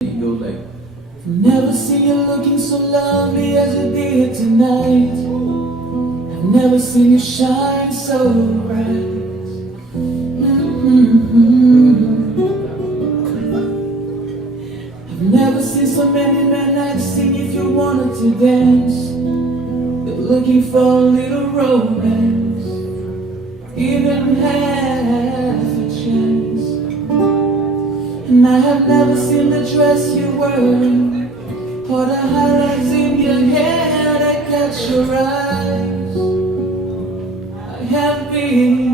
It goes like, I've never seen you looking so lovely as you did tonight. I've never seen you shine so bright. I've never seen so many men asking if you wanted to dance. They're looking for a little romance, even half a chance. And I have never seen the dress you're wearing, or the highlights in your hair that catch your eyes. I have been